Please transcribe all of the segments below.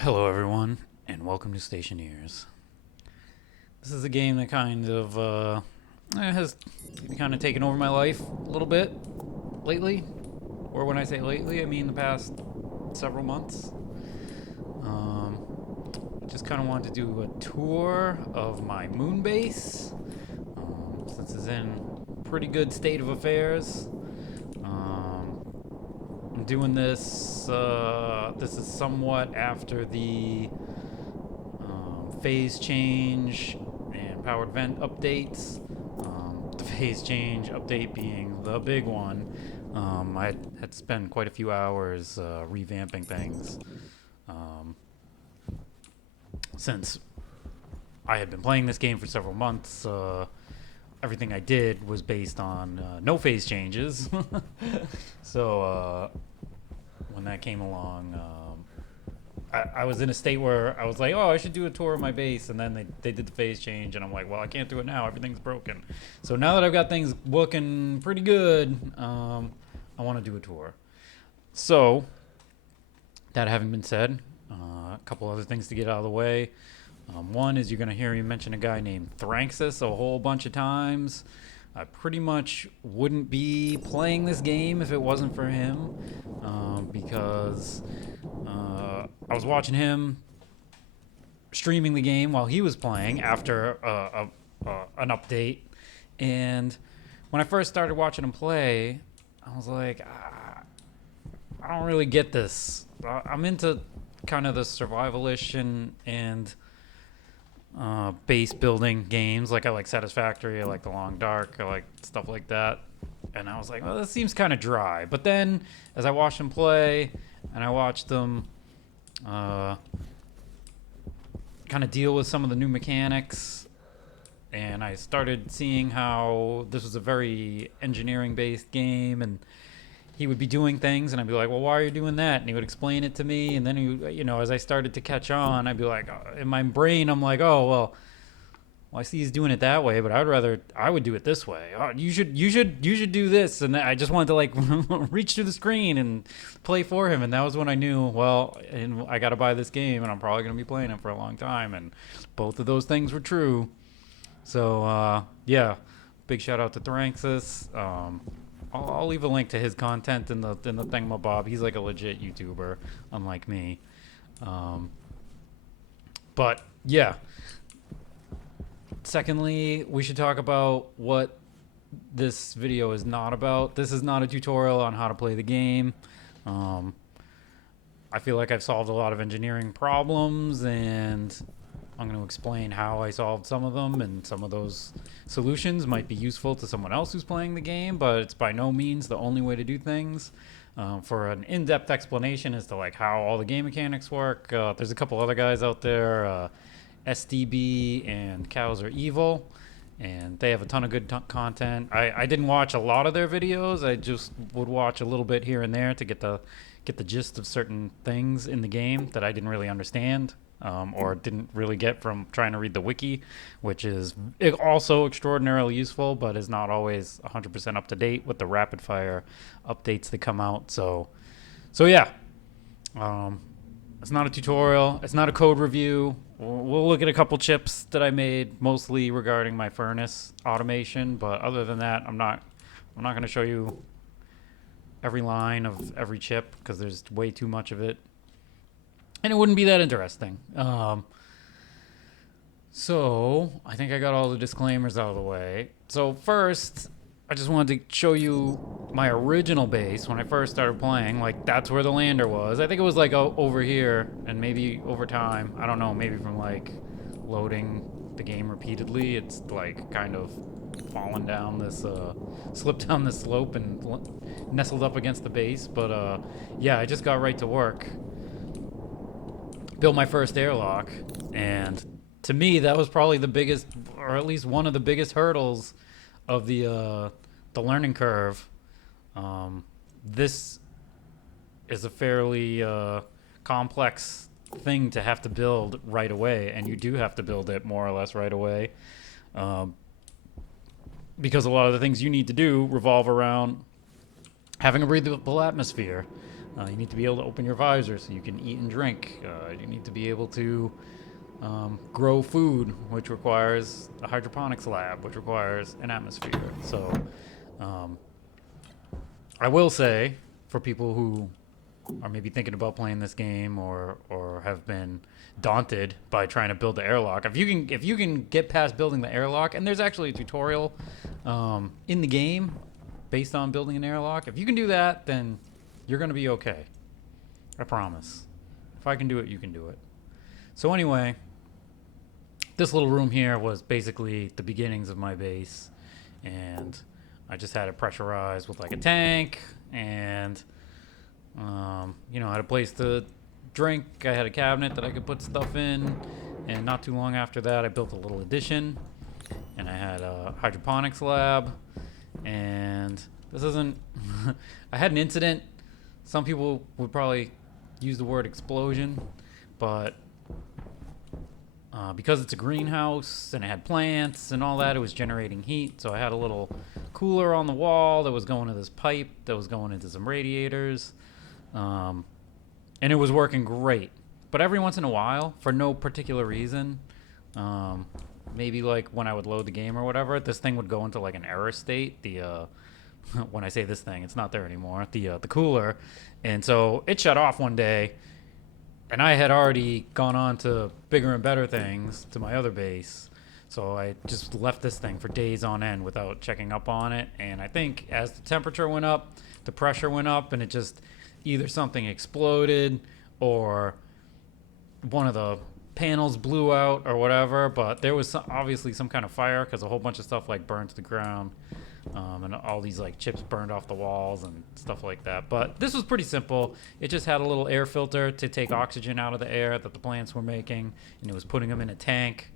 Hello, everyone, and welcome to Stationeers. This is a game that has kind of taken over my life a little bit lately. Or when I say lately, I mean the past several months. Just kind of wanted to do a tour of my moon base, since it's in pretty good state of affairs. I'm doing this. This is somewhat after the phase change and powered vent updates. The phase change update being the big one. I had spent quite a few hours revamping things since I had been playing this game for several months. Everything I did was based on no phase changes. So when that came along, I was in a state where I was like, oh, I should do a tour of my base. And then they did the phase change. And I'm like, well, I can't do it now. Everything's broken. So now that I've got things looking pretty good, I want to do a tour. So, that having been said, a couple other things to get out of the way. One is you're going to hear me mention a guy named Thranxes a whole bunch of times. I pretty much wouldn't be playing this game if it wasn't for him, because I was watching him streaming the game while he was playing after an update, and when I first started watching him play, I was like, I don't really get this. I'm into kind of the survivalish and base building games. Like I like Satisfactory, I like The Long Dark, I like stuff like that. And I was like, well, this seems kind of dry. But then, as I watched him play, and I watched them kind of deal with some of the new mechanics, and I started seeing how this was a very engineering-based game, and he would be doing things, and I'd be like, well, why are you doing that? And he would explain it to me, and then as I started to catch on, I'd be like, in my brain, I'm like, oh, well, I see he's doing it that way, but I would do it this way. Oh, you should do this. And I just wanted to like reach through the screen and play for him. And that was when I knew, well, and I got to buy this game, and I'm probably going to be playing it for a long time. And both of those things were true. So yeah, big shout out to Thranxes. I'll leave a link to his content in the thingamabob. He's like a legit YouTuber, unlike me. But yeah. Secondly, we should talk about what this video is not about. This is not a tutorial on how to play the game. I feel like I've solved a lot of engineering problems, and I'm going to explain how I solved some of them, and some of those solutions might be useful to someone else who's playing the game, but it's by no means the only way to do things. For an in-depth explanation as to like how all the game mechanics work, there's a couple other guys out there, SDB and Cows Are Evil, and they have a ton of good content. I didn't watch a lot of their videos. I just would watch a little bit here and there to get the gist of certain things in the game that I didn't really understand, or didn't really get from trying to read the wiki, which is also extraordinarily useful, but is not always 100% up to date with the rapid fire updates that come out. So yeah, it's not a tutorial. It's not a code review. We'll look at a couple chips that I made, mostly regarding my furnace automation. But other than that, I'm not going to show you every line of every chip, because there's way too much of it, and it wouldn't be that interesting. So I think I got all the disclaimers out of the way. So first, I just wanted to show you my original base when I first started playing. Like, that's where the lander was. I think it was like over here, and maybe over time, I don't know, maybe from like loading the game repeatedly, it's like kind of fallen down this, slipped down this slope and nestled up against the base. But yeah, I just got right to work. Built my first airlock, and to me, that was probably the biggest, or at least one of the biggest hurdles of the learning curve. This is a fairly complex thing to have to build right away, and you do have to build it more or less right away, because a lot of the things you need to do revolve around having a breathable atmosphere. You need to be able to open your visor so you can eat and drink. You need to be able to grow food, which requires a hydroponics lab, which requires an atmosphere. So I will say, for people who are maybe thinking about playing this game or have been daunted by trying to build the airlock, if you can get past building the airlock, and there's actually a tutorial in the game based on building an airlock, if you can do that, then you're going to be okay. I promise. If I can do it, you can do it. So anyway, this little room here was basically the beginnings of my base, and I just had it pressurized with like a tank, and you know, I had a place to drink. I had a cabinet that I could put stuff in, and not too long after that, I built a little addition, and I had a hydroponics lab, and this isn't. I had an incident. Some people would probably use the word explosion, but because it's a greenhouse and it had plants and all that, it was generating heat. So I had a little cooler on the wall that was going to this pipe that was going into some radiators, and it was working great. But every once in a while, for no particular reason, maybe like when I would load the game or whatever, this thing would go into like an error state. The when I say this thing, it's not there anymore. The cooler, and so it shut off one day. And I had already gone on to bigger and better things to my other base. So I just left this thing for days on end without checking up on it. And I think as the temperature went up, the pressure went up, and it just either something exploded or one of the panels blew out or whatever. But there was obviously some kind of fire because a whole bunch of stuff like burned to the ground. And all these like chips burned off the walls and stuff like that. But this was pretty simple. It just had a little air filter to take oxygen out of the air that the plants were making, and it was putting them in a tank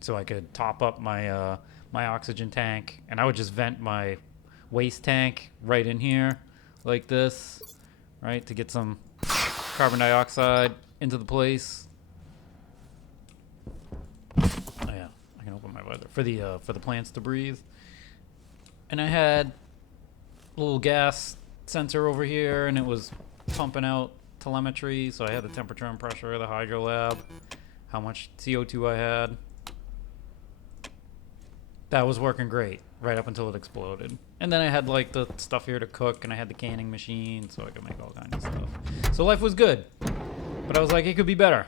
so I could top up my my oxygen tank. And I would just vent my waste tank right in here like this, right, to get some carbon dioxide into the place. Oh yeah, I can open my weather for the plants to breathe. And I had a little gas sensor over here, and it was pumping out telemetry. So I had the temperature and pressure of the hydro lab, how much CO2 I had. That was working great right up until it exploded. And then I had like the stuff here to cook, and I had the canning machine so I could make all kinds of stuff. So life was good. But I was like, it could be better.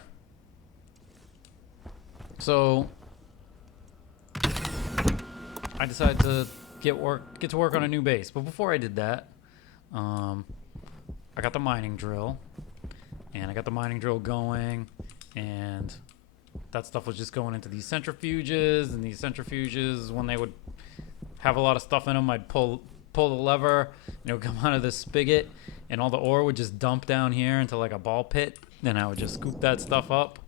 So I decided to get to work on a new base. But before I did that, I got the mining drill, and I got the mining drill going, and that stuff was just going into these centrifuges, and these centrifuges, when they would have a lot of stuff in them, I'd pull the lever, and it would come out of this spigot, and all the ore would just dump down here into like a ball pit. Then I would just scoop that stuff up,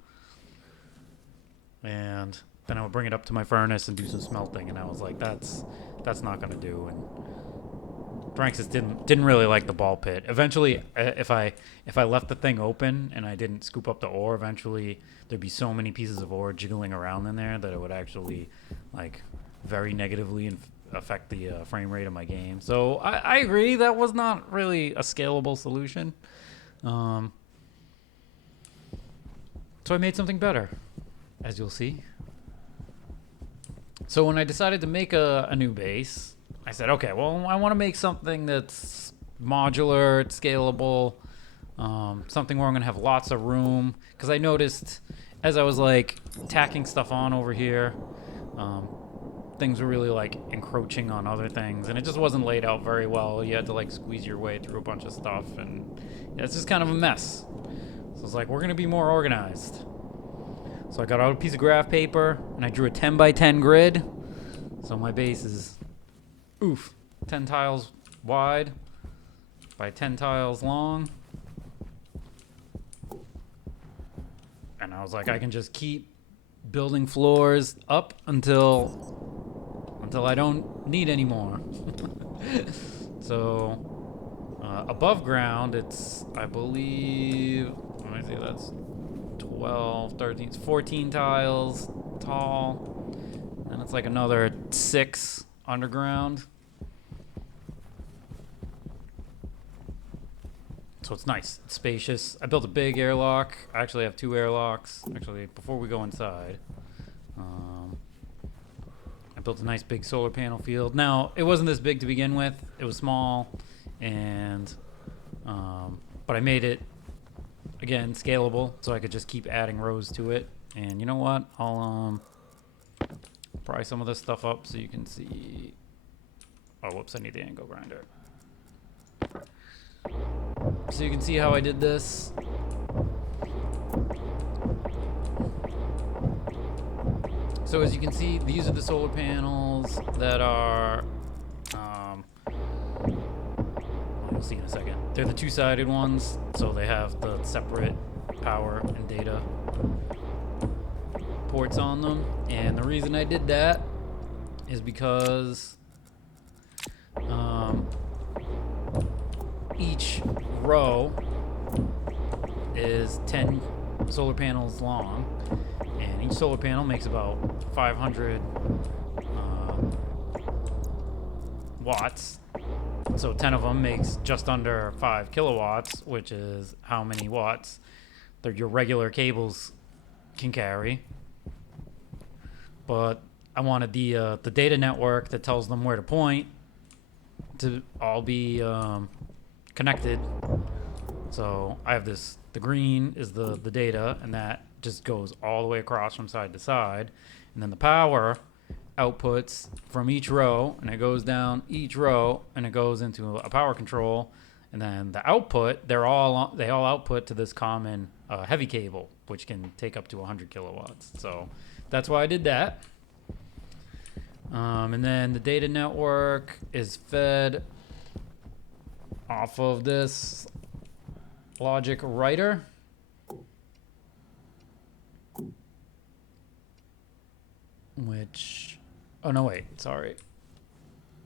and then I would bring it up to my furnace and do some smelting. And I was like, that's not gonna do. And Thranxes didn't really like the ball pit. Eventually, if I left the thing open and I didn't scoop up the ore, eventually there'd be so many pieces of ore jiggling around in there that it would actually like very negatively affect the frame rate of my game. So I agree that was not really a scalable solution. So I made something better, as you'll see. So when I decided to make a new base, I said, okay, well, I want to make something that's modular, it's scalable, something where I'm going to have lots of room. Because I noticed as I was like tacking stuff on over here, things were really like encroaching on other things, and it just wasn't laid out very well. You had to like squeeze your way through a bunch of stuff, and yeah, it's just kind of a mess. So it's like, we're going to be more organized. So I got out a piece of graph paper, and I drew a 10 by 10 grid. So my base is 10 tiles wide by 10 tiles long. And I was like, I can just keep building floors up until I don't need any more. So above ground, it's, I believe, let me see, that's 12, 13, 14 tiles tall. And it's like another 6 underground. So it's nice. It's spacious. I built a big airlock. I actually have 2 airlocks. Actually, before we go inside, I built a nice big solar panel field. Now, it wasn't this big to begin with. It was small, and but I made it, again, scalable, so I could just keep adding rows to it. And you know what? I'll pry some of this stuff up so you can see. Oh, whoops, I need the angle grinder. So you can see how I did this. So as you can see, these are the solar panels that are, you'll see in a second. They're the 2-sided ones, so they have the separate power and data ports on them. And the reason I did that is because each row is 10 solar panels long, and each solar panel makes about 500 watts. So 10 of them makes just under 5 kilowatts, which is how many watts that your regular cables can carry. But I wanted the data network that tells them where to point to all be connected. So I have this, the green is the data, and that just goes all the way across from side to side. And then the power outputs from each row, and it goes down each row, and it goes into a power control. And then the output, they all output to this common heavy cable, which can take up to 100 kilowatts. So that's why I did that. And then the data network is fed off of this logic writer. Which, oh no, wait, sorry.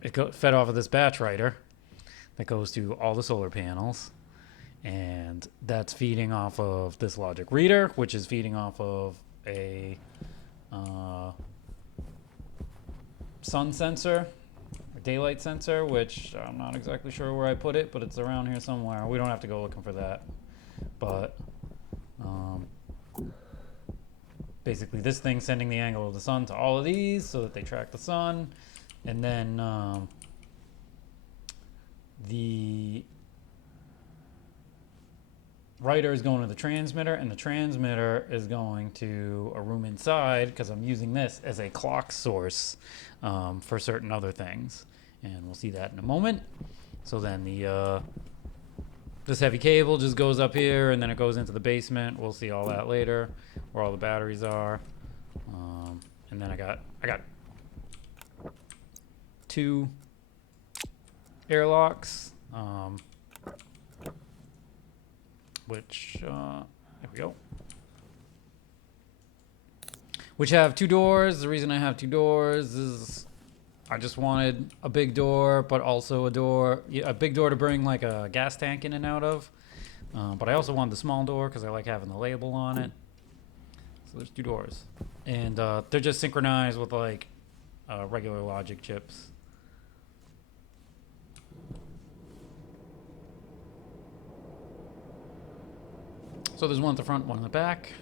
It fed off of this batch writer that goes to all the solar panels. And that's feeding off of this logic reader, which is feeding off of a sun sensor or daylight sensor, which I'm not exactly sure where I put it, but it's around here somewhere. We don't have to go looking for that. But basically this thing's sending the angle of the sun to all of these so that they track the sun. And then the writer is going to the transmitter, and the transmitter is going to a room inside, because I'm using this as a clock source for certain other things, and we'll see that in a moment. So then the this heavy cable just goes up here, and then it goes into the basement. We'll see all that later, where all the batteries are. And then I got 2 airlocks, which there we go, which have 2 doors. The reason I have 2 doors is I just wanted a big door, but also a big door to bring like a gas tank in and out of. But I also wanted the small door because I like having the label on it. So there's 2 doors, and they're just synchronized with like regular logic chips. So there's one at the front, one in the back.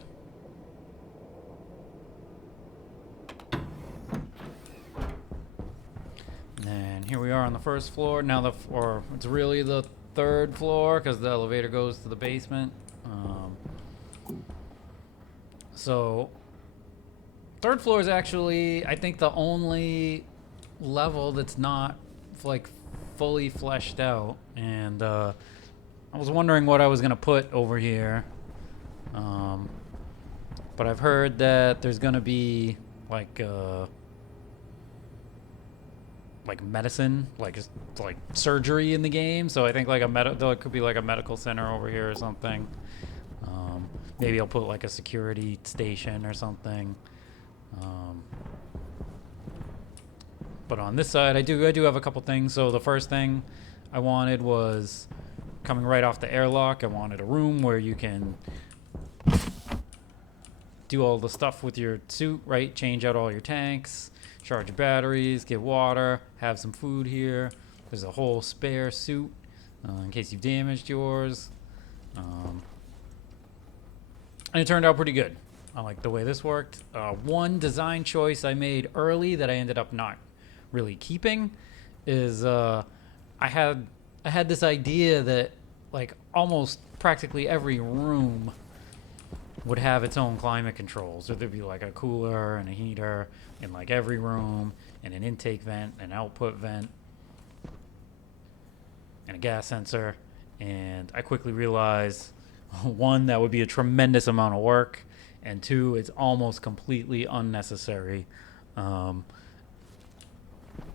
And here we are on the first floor. Now or it's really the 3rd floor because the elevator goes to the basement. So 3rd floor is actually, I think, the only level that's not like fully fleshed out. And I was wondering what I was gonna put over here. But I've heard that there's gonna be like medicine, like surgery in the game. So I think like there could be like a medical center over here or something. Maybe I'll put like a security station or something. But on this side, I do have a couple things. So the first thing I wanted was coming right off the airlock. I wanted a room where you can do all the stuff with your suit, right? Change out all your tanks, charge your batteries, get water, have some food here. There's a whole spare suit in case you've damaged yours. And it turned out pretty good. I like the way this worked. One design choice I made early that I ended up not really keeping is I had this idea that like almost practically every room would have its own climate controls. So there'd be like a cooler and a heater in like every room, and an intake vent, an output vent, and a gas sensor. And I quickly realized, one, that would be a tremendous amount of work, and two, it's almost completely unnecessary.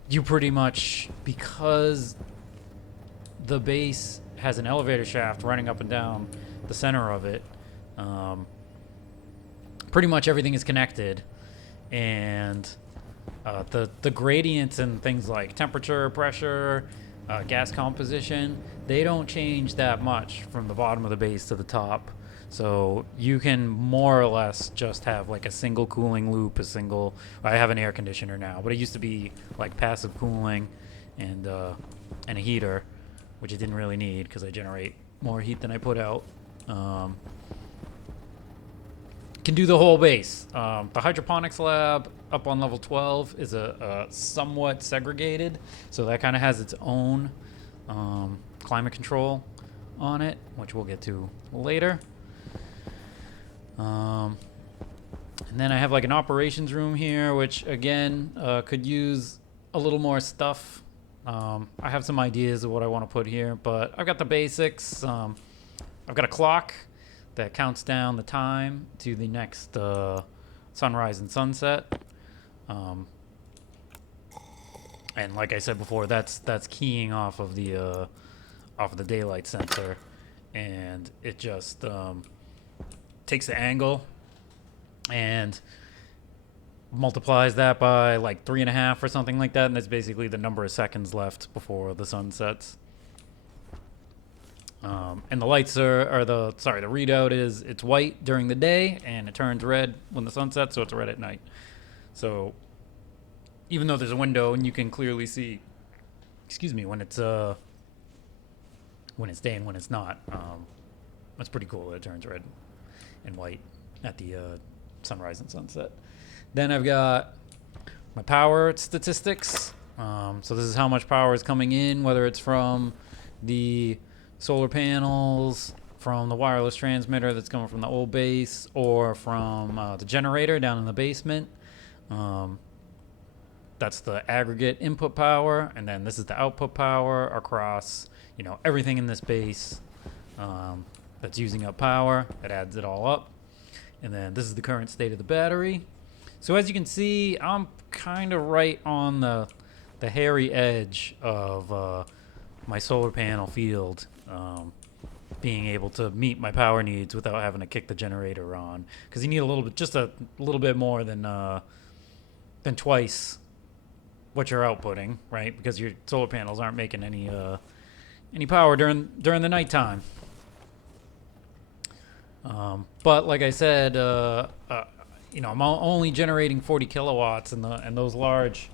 You pretty much, because the base has an elevator shaft running up and down the center of it, pretty much everything is connected, and the gradients and things like temperature, pressure, gas composition, they don't change that much from the bottom of the base to the top. So you can more or less just have like a single cooling loop, I have an air conditioner now, but it used to be like passive cooling and a heater, which I didn't really need because I generate more heat than I put out. Can do the whole base. The hydroponics lab up on level 12 is a somewhat segregated, so that kind of has its own climate control on it, which we'll get to later. And then I have like an operations room here, which again could use a little more stuff. I have some ideas of what I want to put here, but I've got the basics. I've got a clock that counts down the time to the next sunrise and sunset. And like I said before, that's keying off of the daylight sensor, and it just takes the angle and multiplies that by like 3.5 or something like that, and that's basically the number of seconds left before the sun sets. And the lights the readout is it's white during the day and it turns red when the sun sets, so it's red at night. So even though there's a window and you can clearly see, when it's day and when it's not, that's pretty cool that it turns red and white at the sunrise and sunset. Then I've got my power statistics. So this is how much power is coming in, whether it's from the solar panels, from the wireless transmitter that's coming from the old base, or from the generator down in the basement. That's the aggregate input power, and then this is the output power across everything in this base that's using up power. It adds it all up. And then this is the current state of the battery. So as you can see, I'm kind of right on the hairy edge of my solar panel field, being able to meet my power needs without having to kick the generator on, because you need a little bit more than twice what you're outputting, right? Because your solar panels aren't making any power during the nighttime. But like I said, I'm only generating 40 kilowatts, and those large,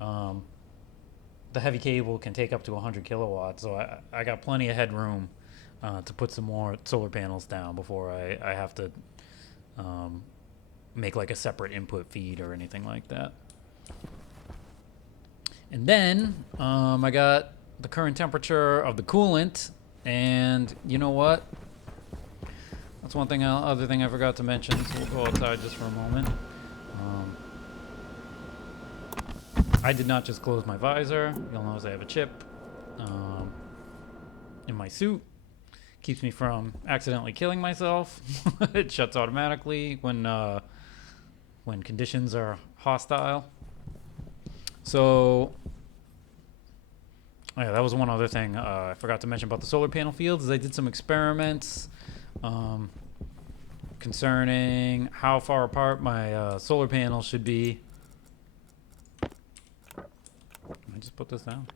the heavy cable can take up to 100 kilowatts. So I got plenty of headroom to put some more solar panels down before I have to make like a separate input feed or anything like that. And then I got the current temperature of the coolant, and you know what? That's other thing I forgot to mention, so we'll go outside just for a moment. I did not just close my visor. You'll notice I have a chip in my suit. Keeps me from accidentally killing myself. It shuts automatically when conditions are hostile. So, yeah, that was one other thing I forgot to mention about the solar panel fields. Is I did some experiments concerning how far apart my solar panels should be. Can I just put this down?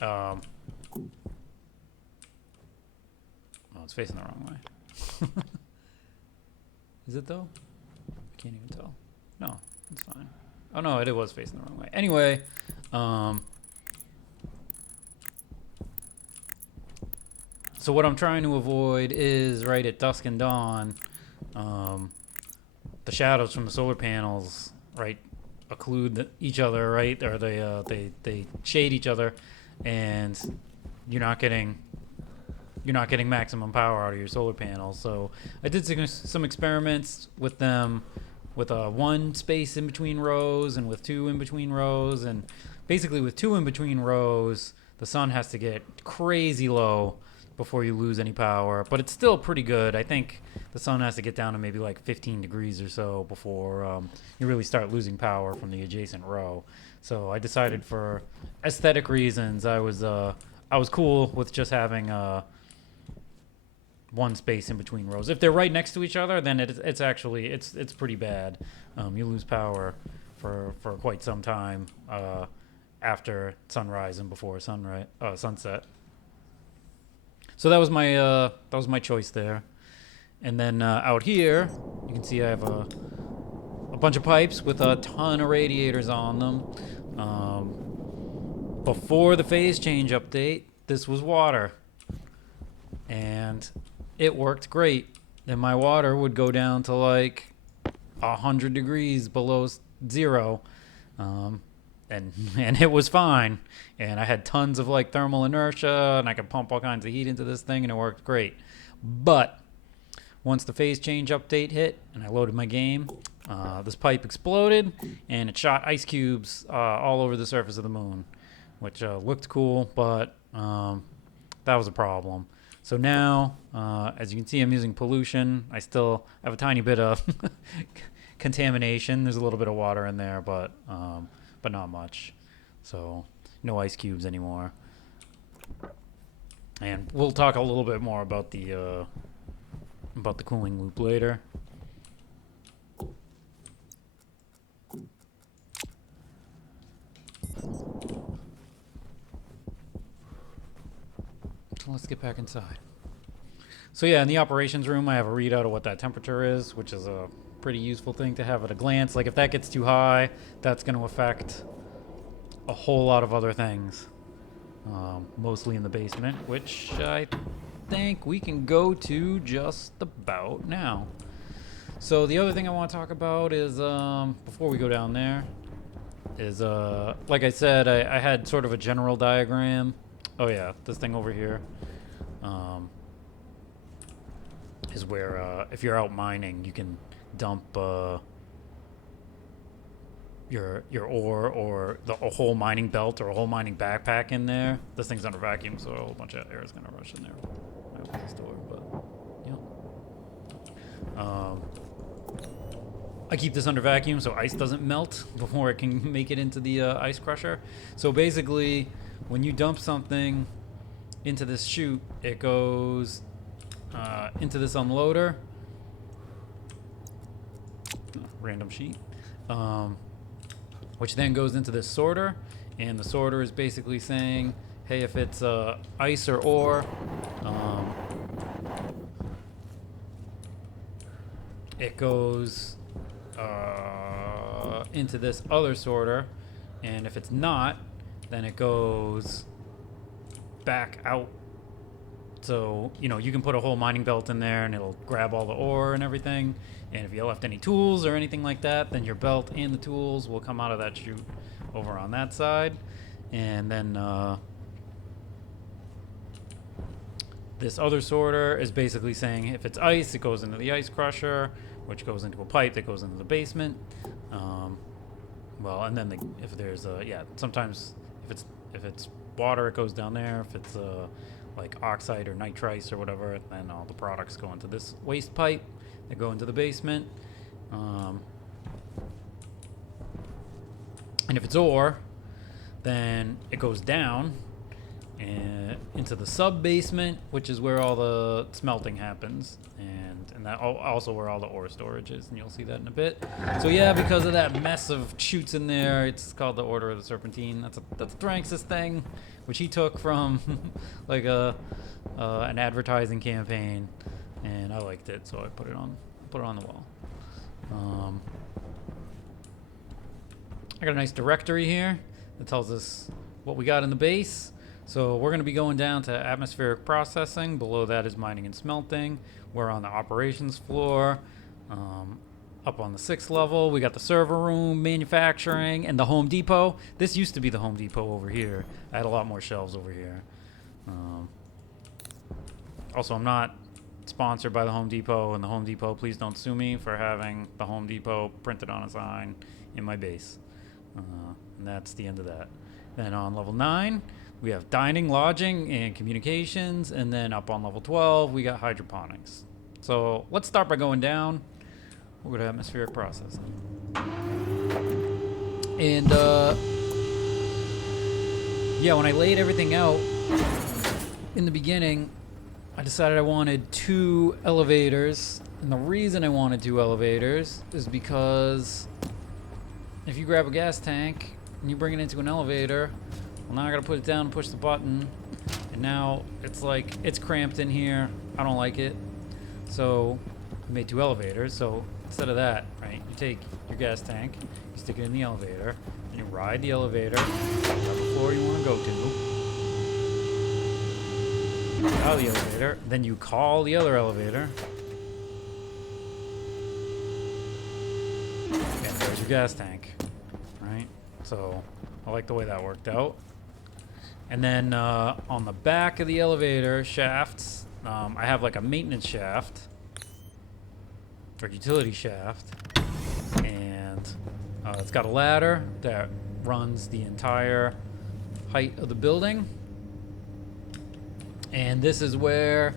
Oh, it's facing the wrong way. Is it though? I can't even tell. No, it's fine. Oh no, it was facing the wrong way. Anyway, So what I'm trying to avoid is right at dusk and dawn, the shadows from the solar panels, right, occlude each other, right, or they shade each other, and you're not getting maximum power out of your solar panels. So I did some experiments with them, with one space in between rows and with two in between rows, and basically with two in between rows, the sun has to get crazy low before you lose any power, but it's still pretty good. I think the sun has to get down to maybe like 15 degrees or so before you really start losing power from the adjacent row. So I decided, for aesthetic reasons, I was cool with just having one space in between rows. If they're right next to each other, then it's actually it's pretty bad. You lose power for quite some time after sunrise and before sunset. So that was my choice there. And then out here, you can see I have a bunch of pipes with a ton of radiators on them. Before the phase change update, this was water, and it worked great. And my water would go down to like 100 degrees below zero, and it was fine. And I had tons of like thermal inertia, and I could pump all kinds of heat into this thing, and it worked great. But once the phase change update hit and I loaded my game, this pipe exploded, and it shot ice cubes all over the surface of the moon, which looked cool, but that was a problem. So now, as you can see, I'm using pollution. I still have a tiny bit of contamination. There's a little bit of water in there, but not much. So no ice cubes anymore. And we'll talk a little bit more about the cooling loop later. So let's get back inside. So yeah, in the operations room, I have a readout of what that temperature is, which is a pretty useful thing to have at a glance. Like if that gets too high, that's going to affect a whole lot of other things, mostly in the basement, which I think we can go to just about now. So the other thing I want to talk about is, before we go down there, is like I said, I had sort of a general diagram. Oh yeah, this thing over here is where if you're out mining, you can dump your ore or a whole mining belt or a whole mining backpack in there. This thing's under vacuum, so a whole bunch of air is gonna rush in there. I open this door, but yeah. I keep this under vacuum so ice doesn't melt before it can make it into the ice crusher. So basically, when you dump something into this chute, it goes into this unloader. Random sheet. Which then goes into this sorter, and the sorter is basically saying, hey, if it's ice or ore, it goes into this other sorter, and if it's not, then it goes back out. So, you can put a whole mining belt in there and it'll grab all the ore and everything. And if you left any tools or anything like that, then your belt and the tools will come out of that chute over on that side. And then this other sorter is basically saying if it's ice, it goes into the ice crusher, which goes into a pipe that goes into the basement. Well, and then if there's sometimes if it's water, it goes down there. If it's like oxide or nitrice or whatever, then all the products go into this waste pipe. They go into the basement. And if it's ore, then it goes down and into the sub-basement, which is where all the smelting happens, and that also where all the ore storage is, and you'll see that in a bit. So yeah, because of that mess of chutes in there, it's called the Order of the Serpentine. That's a Thranxes thing, which he took from like an advertising campaign, and I liked it, so I put it on the wall. I got a nice directory here that tells us what we got in the base. So we're going to be going down to atmospheric processing. Below that is mining and smelting. We're on the operations floor. Up on the 6th level, we got the server room, manufacturing, and the Home Depot. This used to be the Home Depot over here. I had a lot more shelves over here. Also, I'm not sponsored by the Home Depot, and the Home Depot, please don't sue me for having the Home Depot printed on a sign in my base. And that's the end of that. Then on level 9, we have dining, lodging, and communications. And then up on level 12, we got hydroponics. So let's start by going down. We'll go to atmospheric processing. And yeah, when I laid everything out in the beginning, I decided I wanted 2 elevators. And the reason I wanted 2 elevators is because if you grab a gas tank and you bring it into an elevator, well, now I gotta put it down and push the button. And now it's like, it's cramped in here. I don't like it. So I made 2 elevators. So instead of that, right, you take your gas tank, you stick it in the elevator, and you ride the elevator, whatever floor you want to go to. Out of the elevator, then you call the other elevator, and there's your gas tank, right? So I like the way that worked out. And then on the back of the elevator shafts, I have like a maintenance shaft or utility shaft, and it's got a ladder that runs the entire height of the building. And this is where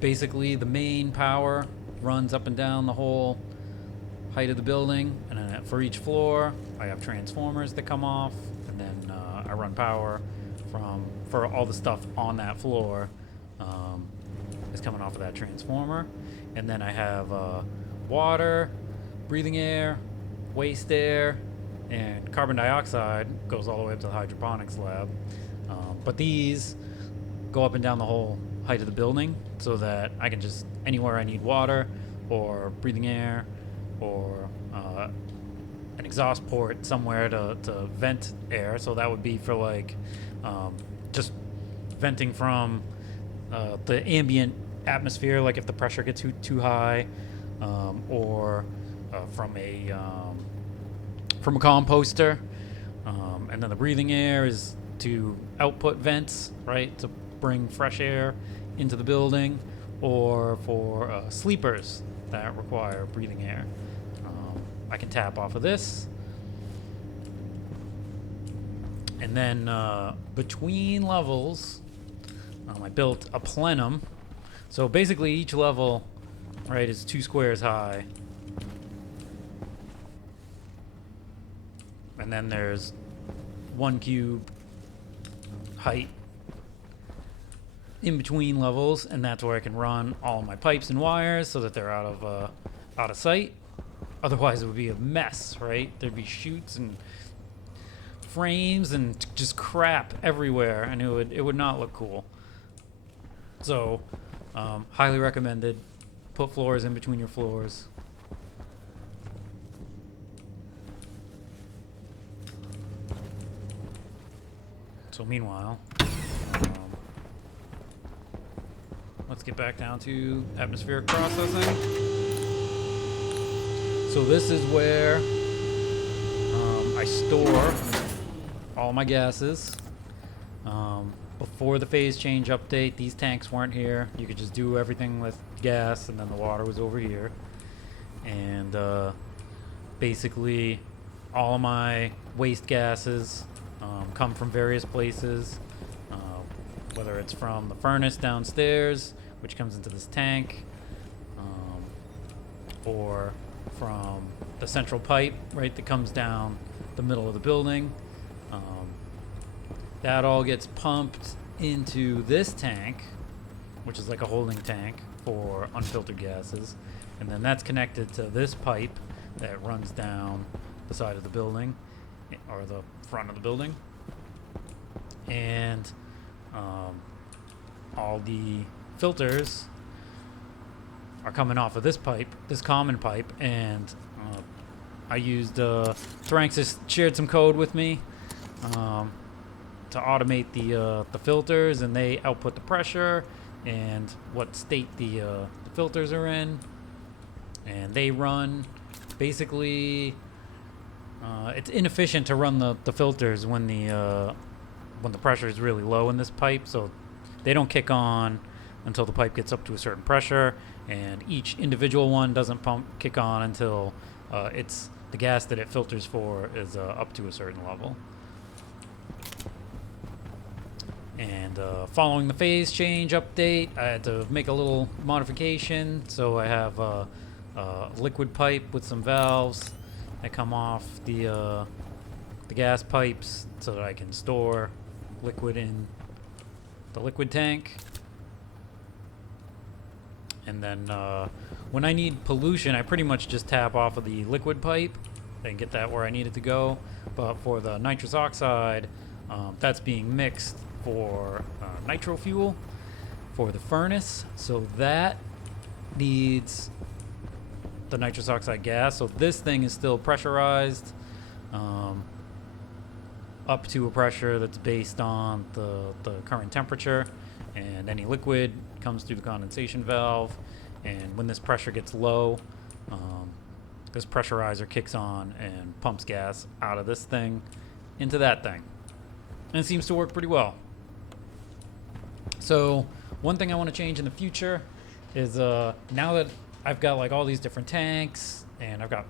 basically the main power runs up and down the whole height of the building. And then for each floor, I have transformers that come off, and then I run power for all the stuff on that floor is coming off of that transformer. And then I have water, breathing air, waste air, and carbon dioxide goes all the way up to the hydroponics lab. But these go up and down the whole height of the building so that I can just, anywhere I need water or breathing air or an exhaust port somewhere to vent air. So that would be for like just venting from the ambient atmosphere, like if the pressure gets too high, or from a composter. And then the breathing air is to output vents, right, to bring fresh air into the building, or for sleepers that require breathing air. I can tap off of this. And then between levels, I built a plenum. So basically each level, right, is 2 squares high. And then there's 1 cube height in between levels, and that's where I can run all my pipes and wires so that they're out of sight. Otherwise it would be a mess, right? There'd be chutes and frames and just crap everywhere, and it would not look cool. So highly recommended. Put floors in between your floors. So meanwhile, let's get back down to atmospheric processing. So this is where I store all my gases. Before the phase change update, these tanks weren't here. You could just do everything with gas, and then the water was over here. And basically, all of my waste gases come from various places, whether it's from the furnace downstairs, which comes into this tank, or from the central pipe, right, that comes down the middle of the building. That all gets pumped into this tank, which is like a holding tank for unfiltered gases, and then that's connected to this pipe that runs down the side of the building, or the front of the building. And all the filters are coming off of this pipe, this common pipe, and I used Thranxes shared some code with me automate the filters, and they output the pressure and what state the filters are in, and they run. Basically, it's inefficient to run the filters when the pressure is really low in this pipe, so they don't kick on until the pipe gets up to a certain pressure, and each individual one doesn't kick on until it's the gas that it filters for is up to a certain level. And following the phase change update, I had to make a little modification. So I have a liquid pipe with some valves that come off the gas pipes so that I can store liquid in the liquid tank. And then when I need pollution, I pretty much just tap off of the liquid pipe and get that where I need it to go. But for the nitrous oxide, that's being mixed for nitro fuel for the furnace. So that needs the nitrous oxide gas. So this thing is still pressurized up to a pressure that's based on the current temperature, and any liquid comes through the condensation valve, and when this pressure gets low, this pressurizer kicks on and pumps gas out of this thing into that thing, and it seems to work pretty well. So one thing I want to change in the future is now that I've got like all these different tanks and I've got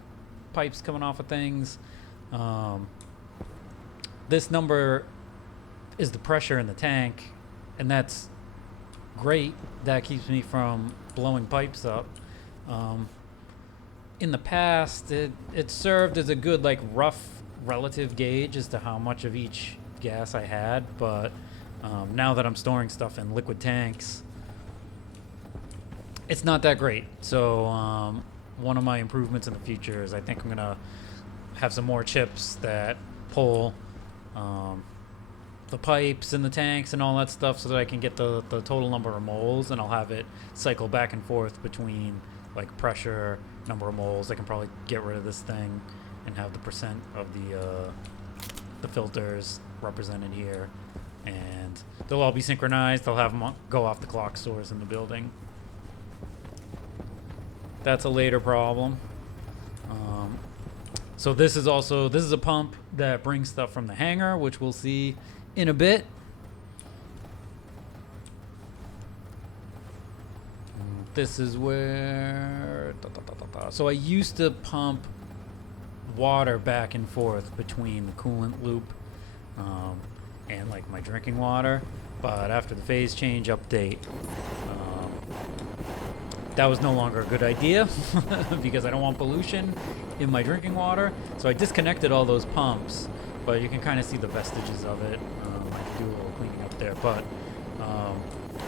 pipes coming off of things, this number is the pressure in the tank, and that's great. That keeps me from blowing pipes up. In the past, it served as a good like rough relative gauge as to how much of each gas I had, but now that I'm storing stuff in liquid tanks, it's not that great. So one of my improvements in the future is I think I'm gonna have some more chips that pull the pipes and the tanks and all that stuff, so that I can get the total number of moles, and I'll have it cycle back and forth between like pressure, number of moles. I can probably get rid of this thing and have the percent of the filters represented here, and they'll all be synchronized. I'll have them go off the clock source in the building. That's a later problem. So this is a pump that brings stuff from the hangar, which we'll see in a bit. This is where so I used to pump water back and forth between the coolant loop and like my drinking water, but after the phase change update, that was no longer a good idea because I don't want pollution in my drinking water. So I disconnected all those pumps, but you can kind of see the vestiges of it. I can do a little cleaning up there, but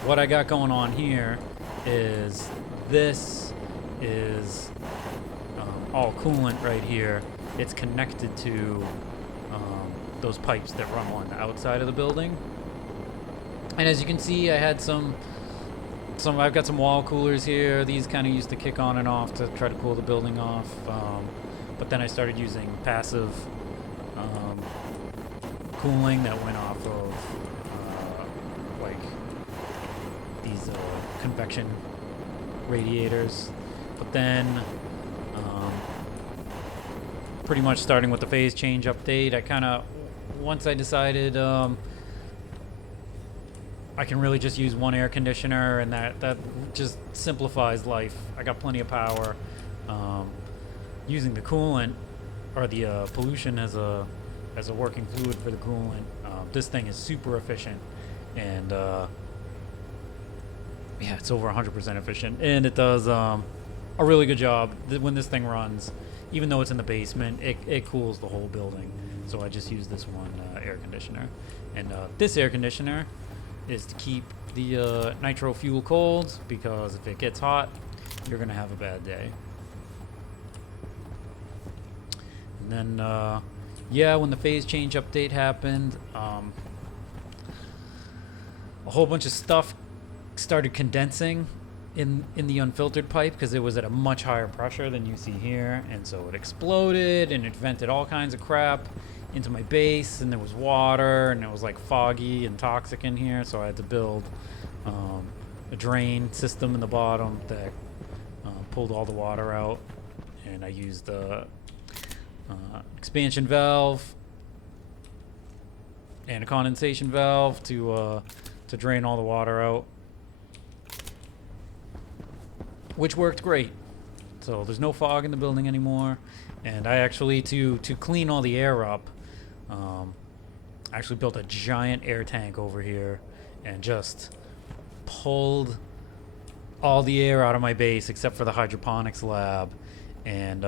what I got going on here is this is all coolant right here. It's connected to those pipes that run along the outside of the building. And as you can see, I had I've got some wall coolers here. These kind of used to kick on and off to try to cool the building off. But then I started using passive cooling that went off of like these convection radiators. But then pretty much starting with the phase change update, I kind of, once I decided I can really just use one air conditioner, and that just simplifies life. I got plenty of power. Using the coolant or the pollution as a working fluid for the coolant, this thing is super efficient, and yeah, it's over 100% efficient, and it does a really good job. When this thing runs, even though it's in the basement, it cools the whole building. So I just use this one air conditioner, and this air conditioner is to keep the nitro fuel cold, because if it gets hot, you're gonna have a bad day. And then yeah, when the phase change update happened, a whole bunch of stuff started condensing in the unfiltered pipe, because it was at a much higher pressure than you see here, and so it exploded and it vented all kinds of crap into my base, and there was water, and it was like foggy and toxic in here, so I had to build a drain system in the bottom that pulled all the water out, and I used the expansion valve and a condensation valve to drain all the water out, which worked great. So there's no fog in the building anymore, and I actually to clean all the air up, I actually built a giant air tank over here and just pulled all the air out of my base except for the hydroponics lab, and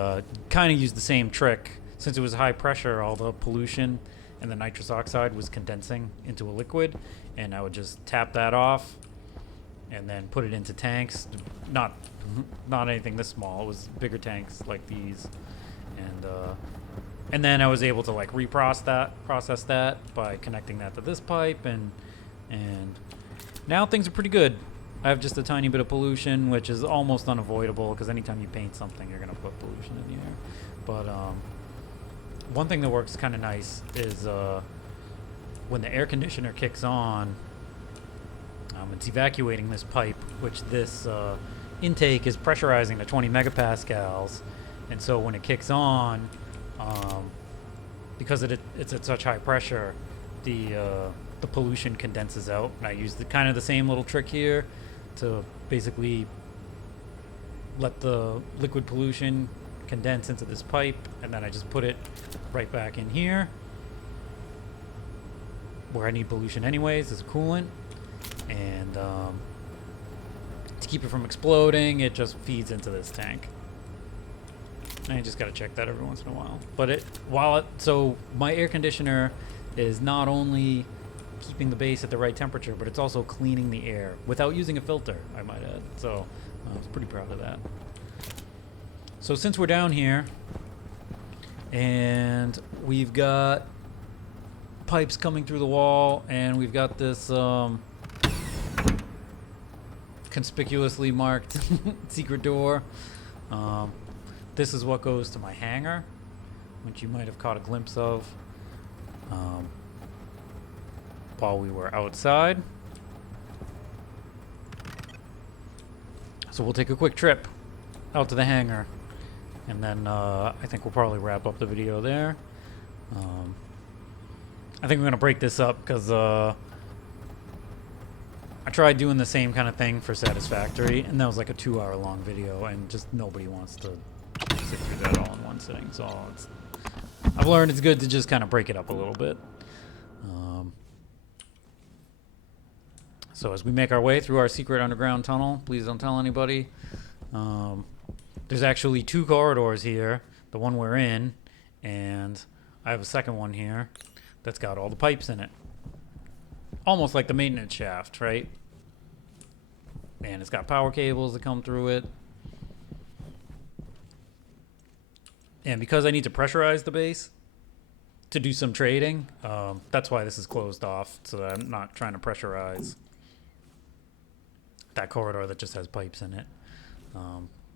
kind of used the same trick. Since it was high pressure, all the pollution and the nitrous oxide was condensing into a liquid, and I would just tap that off and then put it into tanks. Not anything this small. It was bigger tanks like these, and then I was able to like process that by connecting that to this pipe, and now things are pretty good. I have just a tiny bit of pollution, which is almost unavoidable because anytime you paint something, you're gonna put pollution in the air. But one thing that works kind of nice is when the air conditioner kicks on, it's evacuating this pipe, which this intake is pressurizing to 20 megapascals, and so when it kicks on, because it's at such high pressure, the pollution condenses out. And I use kind of the same little trick here to basically let the liquid pollution condense into this pipe, and then I just put it right back in here where I need pollution anyways as coolant, and to keep it from exploding, it just feeds into this tank. And I just gotta check that every once in a while. But so my air conditioner is not only keeping the base at the right temperature, but it's also cleaning the air without using a filter, I might add. So I was pretty proud of that. So since we're down here and we've got pipes coming through the wall, and we've got this conspicuously marked secret door, this is what goes to my hangar, which you might have caught a glimpse of while we were outside. So we'll take a quick trip out to the hangar, and then I think we'll probably wrap up the video there. I think we're gonna break this up because I tried doing the same kind of thing for Satisfactory, and that was like a 2-hour-long video, and just nobody wants to sit through that all in one sitting. So I've learned it's good to just kind of break it up a little bit. So as we make our way through our secret underground tunnel, please don't tell anybody. There's actually 2 corridors here, the one we're in, and I have a second one here that's got all the pipes in it. Almost like the maintenance shaft, right? And it's got power cables that come through it. And because I need to pressurize the base to do some trading, that's why this is closed off, so that I'm not trying to pressurize that corridor that just has pipes in it.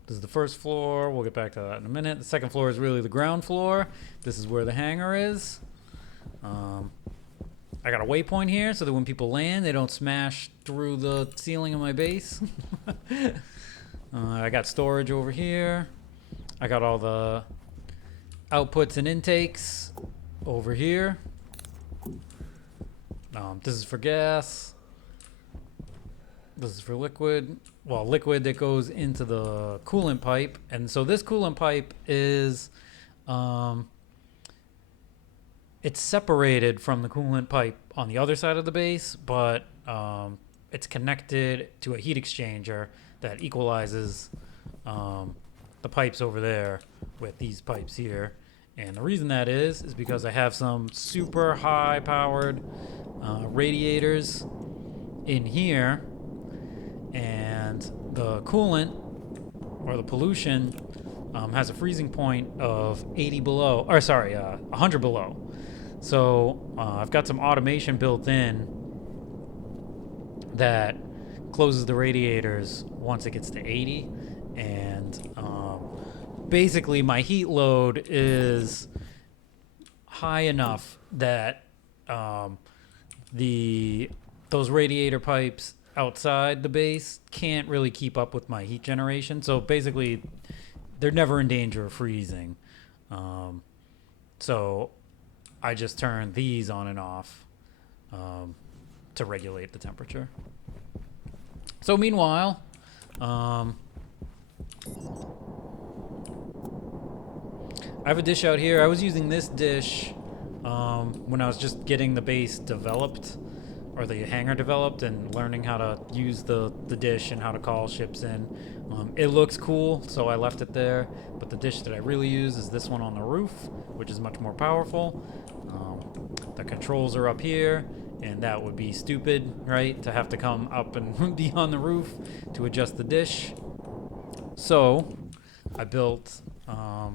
This is the first floor. We'll get back to that in a minute. The second floor is really the ground floor. This is where the hangar is. I got a waypoint here so that when people land, they don't smash through the ceiling of my base. I got storage over here. I got all the outputs and intakes over here. This is for gas. This is for liquid. Well, liquid that goes into the coolant pipe. And so this coolant pipe is it's separated from the coolant pipe on the other side of the base, but it's connected to a heat exchanger that equalizes the pipes over there with these pipes here. And the reason that is because I have some super high powered radiators in here, and the coolant or the pollution has a freezing point of 80 below, or sorry, 100 below. So I've got some automation built in that closes the radiators once it gets to 80, and basically my heat load is high enough that um, those radiator pipes outside the base can't really keep up with my heat generation. So basically, they're never in danger of freezing. So I just turn these on and off to regulate the temperature. So meanwhile, I have a dish out here. I was using this dish when I was just getting the base developed, or the hangar developed, and learning how to use the dish and how to call ships in. It looks cool, so I left it there. But the dish that I really use is this one on the roof, which is much more powerful. The controls are up here, and that would be stupid, right? To have to come up and be on the roof to adjust the dish. So I built a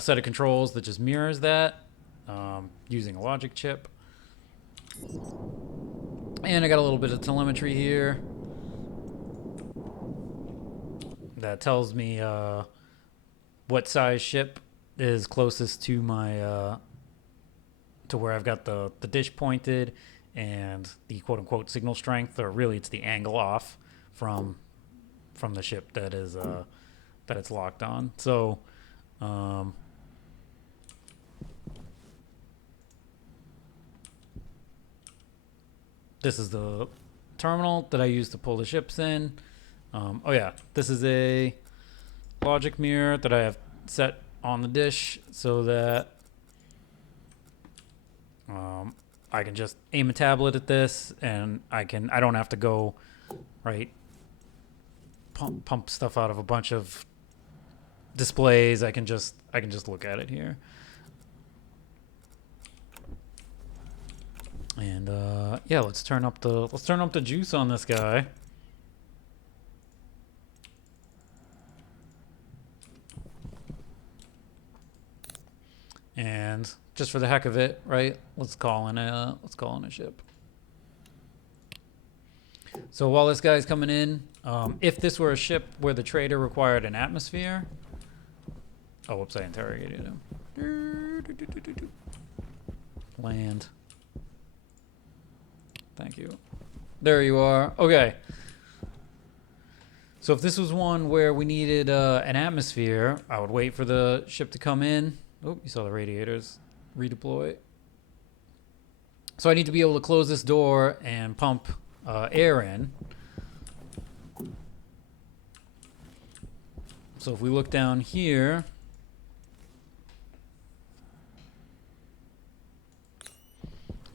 set of controls that just mirrors that, using a logic chip. And I got a little bit of telemetry here that tells me what size ship is closest to my to where I've got the dish pointed, and the quote-unquote signal strength, or really it's the angle off from the ship that is that it's locked on. So this is the terminal that I use to pull the ships in. Oh yeah, this is a logic mirror that I have set on the dish so that I can just aim a tablet at this, and I don't have to go right pump stuff out of a bunch of displays. I can just look at it here. And yeah, let's turn up the juice on this guy. And just for the heck of it, right? Let's call in a ship. So while this guy's coming in, if this were a ship where the trader required an atmosphere, oh, whoops! I interrogated him. Land. Thank you. There you are. Okay. So if this was one where we needed an atmosphere, I would wait for the ship to come in. Oh, you saw the radiators redeploy. So I need to be able to close this door and pump air in. So if we look down here,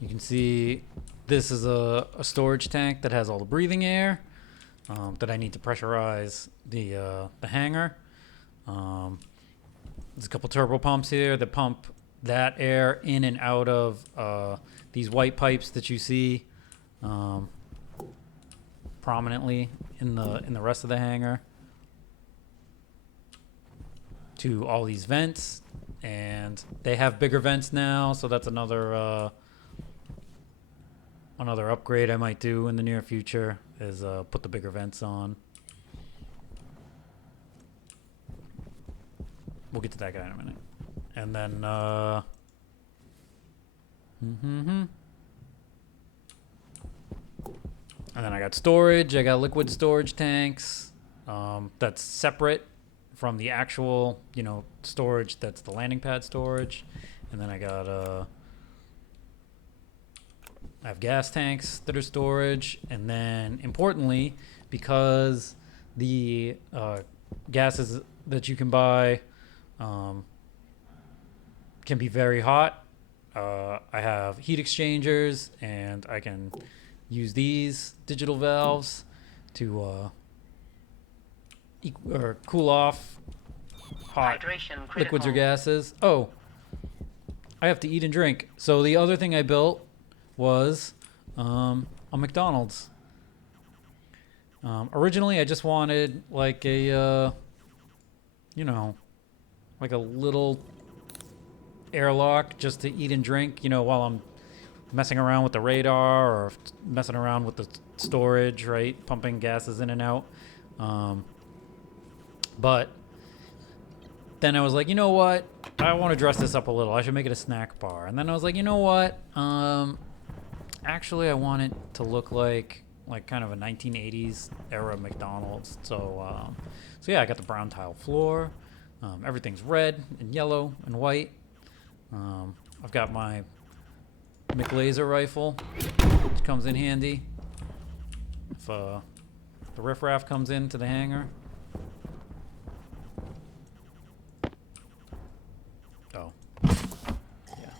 you can see this is a storage tank that has all the breathing air that I need to pressurize the hangar. There's a couple turbo pumps here that pump that air in and out of these white pipes that you see prominently in the rest of the hangar to all these vents, and they have bigger vents now, so that's another upgrade I might do in the near future, is put the bigger vents on. We'll get to that guy in a minute. And then and then I got storage. I got liquid storage tanks. That's separate from the actual, storage that's the landing pad storage. And then I have gas tanks that are storage. And then importantly, because the gases that you can buy can be very hot, I have heat exchangers, and I can use these digital valves to cool off hot liquids or gases. Oh, I have to eat and drink. So the other thing I built was a McDonald's. Originally, I just wanted like a, like a little airlock just to eat and drink, while I'm messing around with the radar or messing around with the storage, right? Pumping gases in and out. But then I was like, you know what? I want to dress this up a little. I should make it a snack bar. And then I was like, you know what? Actually, I want it to look like kind of a 1980s era McDonald's. So yeah, I got the brown tile floor. Everything's red and yellow and white. I've got my McLaser rifle, which comes in handy if the riffraff comes into the hangar. Oh, yeah.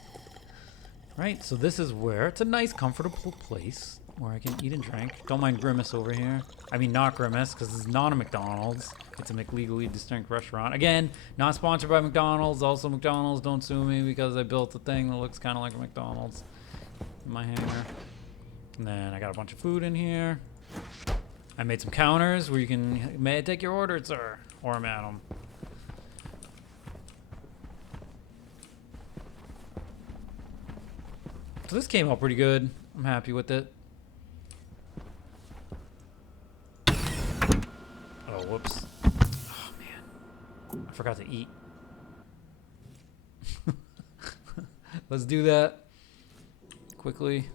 Right, so this is where it's a nice, comfortable place where I can eat and drink. Don't mind Grimace over here. I mean, not Grimace, because this is not a McDonald's. It's a McLegally distinct restaurant. Again, not sponsored by McDonald's. Also, McDonald's, don't sue me because I built a thing that looks kind of like a McDonald's in my hangar. And then I got a bunch of food in here. I made some counters where you can, may I take your order, sir? Or madam. So this came out pretty good. I'm happy with it. Oh, whoops. Oh, man. I forgot to eat. Let's do that quickly.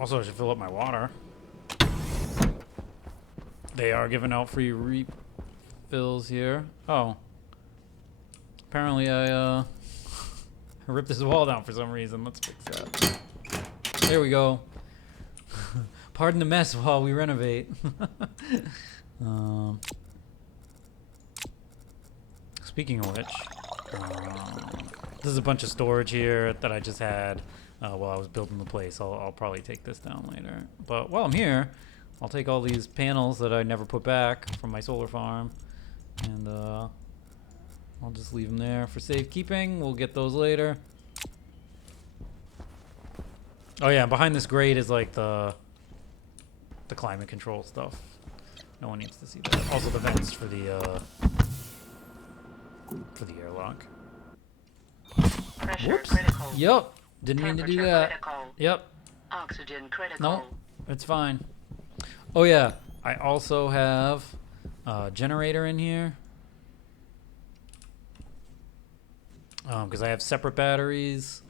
Also, I should fill up my water. They are giving out free refills here. Oh. Apparently I ripped this wall down for some reason. Let's fix that. There we go. Pardon the mess while we renovate. Speaking of which, this is a bunch of storage here that I just had while I was building the place. I'll probably take this down later. But while I'm here, I'll take all these panels that I never put back from my solar farm, and I'll just leave them there for safekeeping. We'll get those later. Oh yeah, behind this grate is like the climate control stuff. No one needs to see that. Also the vents for the airlock. Pressure Whoops. critical. Yup. Didn't mean to do that. Critical. Yep. Oxygen critical. No, it's fine. Oh yeah, I also have a generator in here. Because I have separate batteries.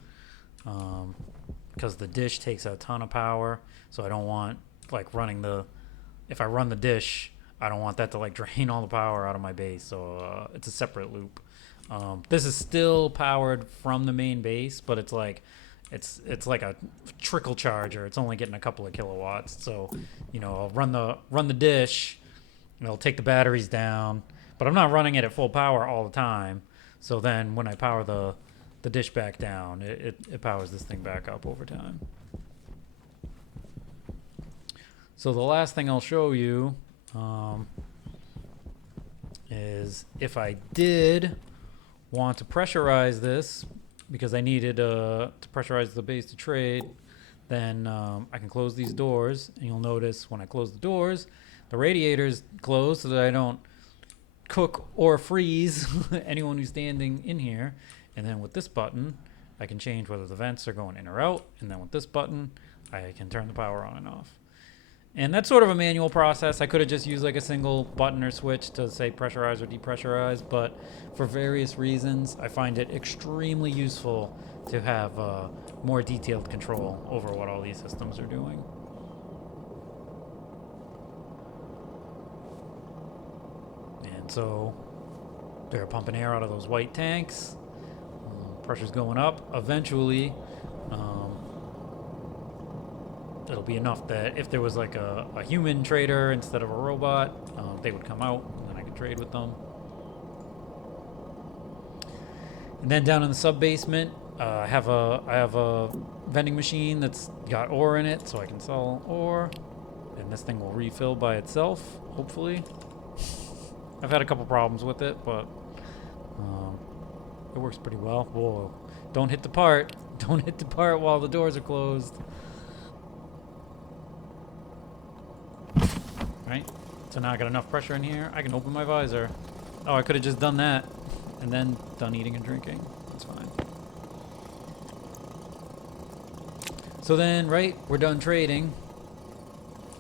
Because the dish takes a ton of power, so I don't want like running the. If I run the dish, I don't want that to like drain all the power out of my base. So it's a separate loop. This is still powered from the main base, but it's like like a trickle charger. It's only getting a couple of kilowatts. So, you know, I'll run the dish, and it'll take the batteries down. But I'm not running it at full power all the time. So then when I power the dish back down, it powers this thing back up over time. So the last thing I'll show you is if I did want to pressurize this, because I needed to pressurize the base to trade, then I can close these doors, and you'll notice when I close the doors, the radiators close so that I don't cook or freeze anyone who's standing in here. And then with this button, I can change whether the vents are going in or out, and then with this button, I can turn the power on and off. And that's sort of a manual process. I could have just used like a single button or switch to say pressurize or depressurize, but for various reasons, I find it extremely useful to have more detailed control over what all these systems are doing. And so they're pumping air out of those white tanks. Pressure's going up. Eventually, it'll be enough that if there was like a human trader instead of a robot, they would come out and then I could trade with them. And then down in the sub basement, I have a vending machine that's got ore in it, so I can sell ore, and this thing will refill by itself, hopefully. I've had a couple problems with it, but it works pretty well. Whoa! Don't hit the part. Don't hit the part while the doors are closed. Right, so now I got enough pressure in here. I can open my visor. Oh, I could have just done that and then done eating and drinking. That's fine. So then, right, we're done trading.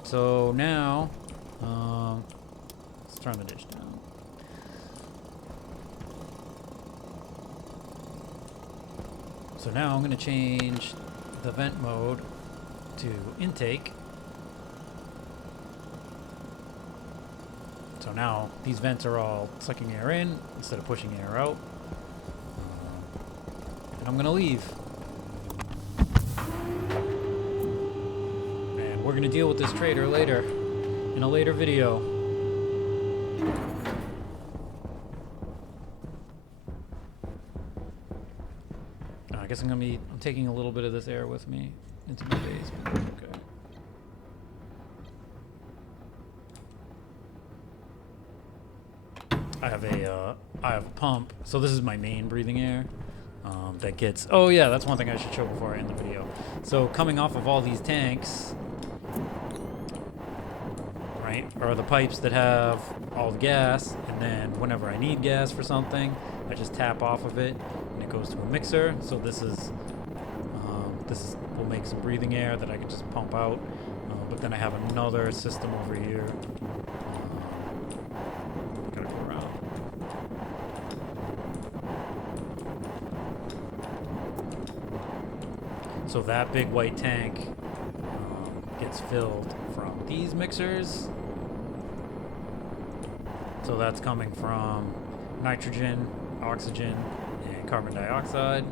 So now, let's turn the dish down. So now I'm going to change the vent mode to intake. So now these vents are all sucking air in instead of pushing air out. And I'm going to leave. And we're going to deal with this trader later, in a later video. I guess I'm taking a little bit of this air with me into my basement. Okay. I have a pump. So this is my main breathing air. That gets, oh yeah, that's one thing I should show before I end the video. So coming off of all these tanks, right, are the pipes that have all the gas, and then whenever I need gas for something, I just tap off of it, and it goes to a mixer. So this will make some breathing air that I can just pump out. But then I have another system over here. Gotta go around. So that big white tank gets filled from these mixers. So that's coming from nitrogen, oxygen, and carbon dioxide.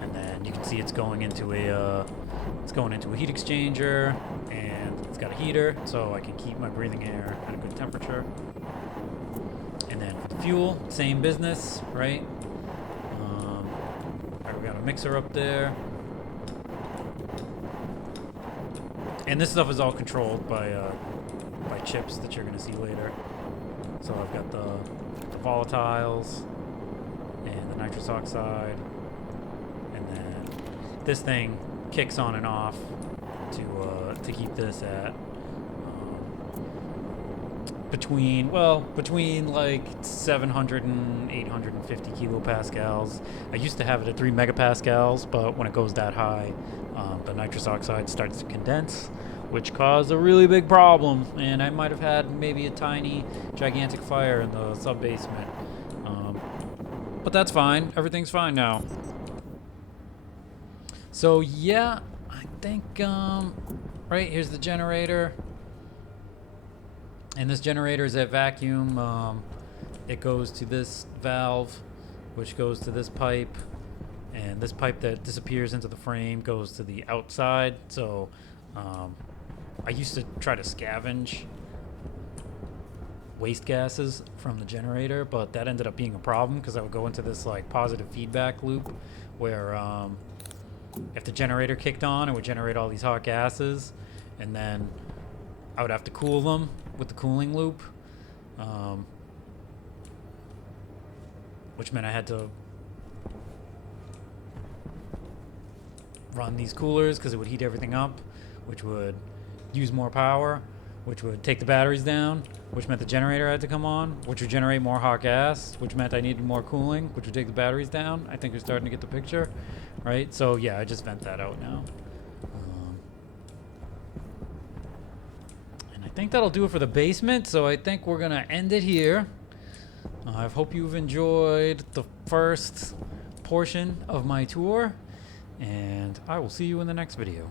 And then you can see it's going into a heat exchanger, and it's got a heater, so I can keep my breathing air at a good temperature. And then for the fuel, same business, right? We got a mixer up there. And this stuff is all controlled by chips that you're going to see later. So I've got the volatiles and the nitrous oxide. And then this thing kicks on and off to keep this at between like 700 and 850 kilopascals. I used to have it at 3 megapascals, but when it goes that high, the nitrous oxide starts to condense, which caused a really big problem, and I might have had maybe a tiny, gigantic fire in the sub-basement. But that's fine. Everything's fine now. So yeah, I think, right, here's the generator. And this generator is at vacuum. It goes to this valve, which goes to this pipe. And this pipe that disappears into the frame goes to the outside. So I used to try to scavenge waste gases from the generator, but that ended up being a problem because I would go into this like positive feedback loop where if the generator kicked on, it would generate all these hot gases, and then I would have to cool them with the cooling loop, which meant I had to run these coolers because it would heat everything up, which would use more power, which would take the batteries down, which meant the generator had to come on, which would generate more hot gas, which meant I needed more cooling, which would take the batteries down. I think you're starting to get the picture, right? So yeah, I just vent that out now. I think that'll do it for the basement, so I think we're gonna end it here. I hope you've enjoyed the first portion of my tour, and I will see you in the next video.